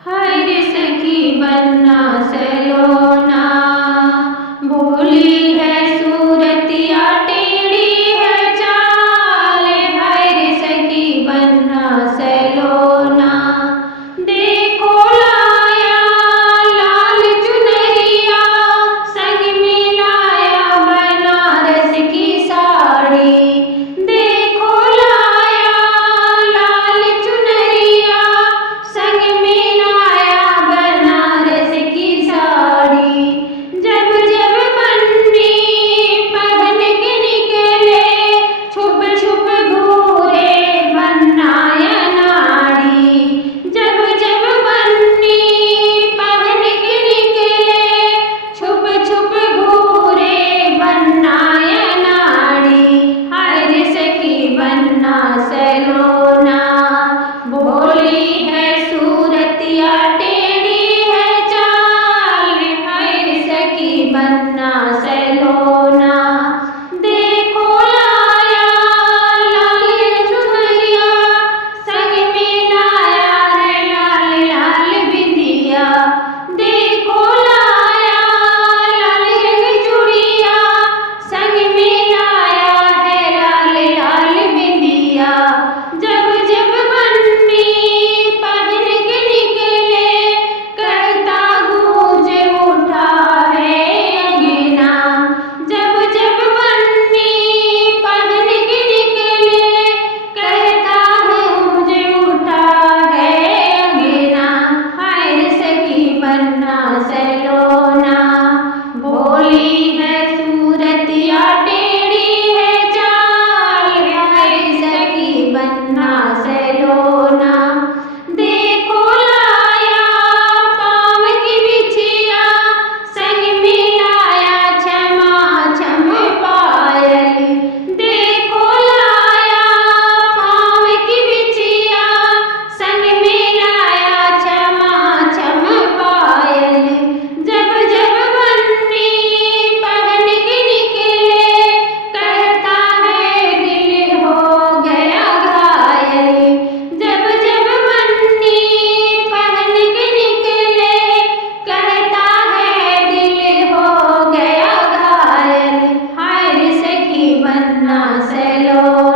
हाय रे सखी बन्ना सलोना, भोली है सूरतिया टेढ़ी है चाल। हाय रे सखी बन्ना सलोना, देखो लाया लाल चुनरिया, संग में लाया बनारस की साड़ी। देखो लाया लाल चुनरिया, संग में लाया बनारस की साड़ी। जब जब बन्नी पहन के निकले, छुप छुप घूरे बन्नाया नाड़ी। जब जब बन्नी पहन के निकले, छुप छुप घूरे बन्नाया नाड़ी। हाय रे सखी बन्ना सलोना, भोली है सूरतिया टेढ़ी है चाल। हाय रे सखी बन्ना सलोना, देखो लाया लाल चुनरिया, संग में लाया है लाल लाल बिंदिया। देखो लाया लाल रंग चूड़िया, संग में लाया है लाल लाल बिंदिया। जब जब बन्नी पहन के निकले, कहता गूंज उठा है अंगना। जब जब बन्नी पहन के निकले, कहता गूंज उठा है अंगना। हाय रे सखी बन्ना सलोना, भोली है सूरतिया टेढ़ी है चाल। हाय रे सखी बन्ना सलोना, देखो लाया पाँव की बिछिया, संग में लाया छमा छम पायल। देखो लाया पाँव की बिछिया, संग में लाया छमा छम पायल। जब जब बन्नी पहन के निकले, कहता है दिल हो गया घायल। जब जब बन्नी पहन के निकले, कहता है दिल हो गया घायल। हाय रे सखी बन्ना सलो